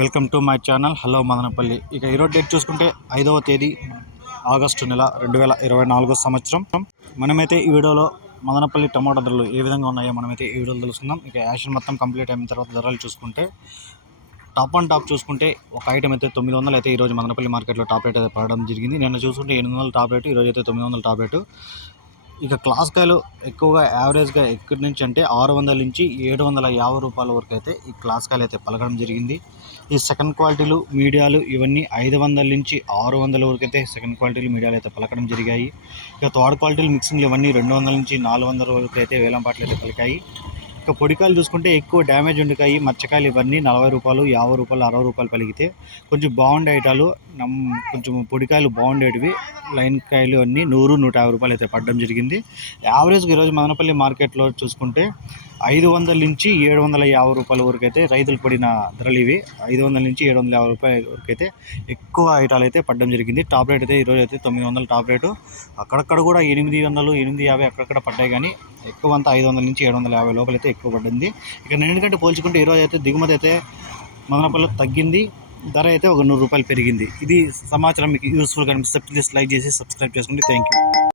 Welcome to my channel hello Madanapalle. ఇక ఈరోజు date చూసుకుంటే 5వ తేదీ ఆగస్టు నెల 2024 సంవత్సరం. మనమైతే ఈ వీడియోలో మదనపల్లి టమాటా ధరలు ఏ విధంగా ఉన్నాయో మనమైతే ఈ వీడియోలో తెలుసుకుందాం. ఇక యాక్షన్ మొత్తం కంప్లీట్ అయిన తర్వాత ధరలు చూసుకుంటే టాప్ అండ్ టాప్ చూసుకుంటే ఒక ఐటమ్ అయితే 900 అయితే ఈరోజు మదనపల్లి మార్కెట్లో టాప్ రేట్ అయితే పడడం జరిగింది. నిన్న చూసుకుంటే 800 టాప్ రేటు, ఈరోజు అయితే 900 టాప్ రేటు. ఇక క్లాస్ కాయలు ఎక్కువగా యావరేజ్గా ఎక్కడి నుంచి అంటే 600 నుంచి 750 రూపాయల వరకు అయితే ఈ క్లాస్ కాయలు అయితే పలకడం జరిగింది. ఈ సెకండ్ క్వాలిటీలు మీడియాలు ఇవన్నీ 500 నుంచి 600 వరకు అయితే సెకండ్ క్వాలిటీలు మీడియాలు అయితే పలకడం జరిగాయి. ఇక థర్డ్ క్వాలిటీలు మిక్సింగ్లు ఇవన్నీ 200 నుంచి 400 వరకు అయితే వేలంపాట్లు అయితే పలికాయి. ఇక పొడికాయలు చూసుకుంటే ఎక్కువ డ్యామేజ్ ఉండికాయి మచ్చకాయలు ఇవన్నీ 40 రూపాయలు, 50 రూపాయలు, 60 రూపాయలు పలికితే కొంచెం బాగుండే ఐటాలు కొంచెం పొడికాయలు బాగుండేటివి లైన్ కాయలు అన్నీ 100, 150 రూపాయలు అయితే పడడం జరిగింది. యావరేజ్గా ఈరోజు మదనపల్లి మార్కెట్లో చూసుకుంటే 500 నుంచి 750 రూపాయల వరకు అయితే రైతులు పడిన ధరలు ఇవి. 500 నుంచి 750 రూపాయల వరకు అయితే ఎక్కువ ఐటాలు అయితే పడడం జరిగింది. టాప్ రేట్ అయితే ఈరోజు అయితే 900 టాప్ రేటు. అక్కడక్కడ కూడా 800, 850 అక్కడక్కడ పడ్డాయి, కానీ ఎక్కువ అంతా 500 నుంచి 750 లోపల అయితే ఎక్కువ పడింది. ఇక నిన్నటికంటే పోల్చుకుంటే ఈరోజు అయితే దిగుమతి అయితే మదనపల్లిలో తగ్గింది, ధర అయితే ఒక 100 రూపాయలు పెరిగింది. ఇది సమాచారం మీకు యూస్ఫుల్గా అనిపిస్తే ప్లీజ్ లైక్ చేసి సబ్స్క్రైబ్ చేసుకోండి. Thank you.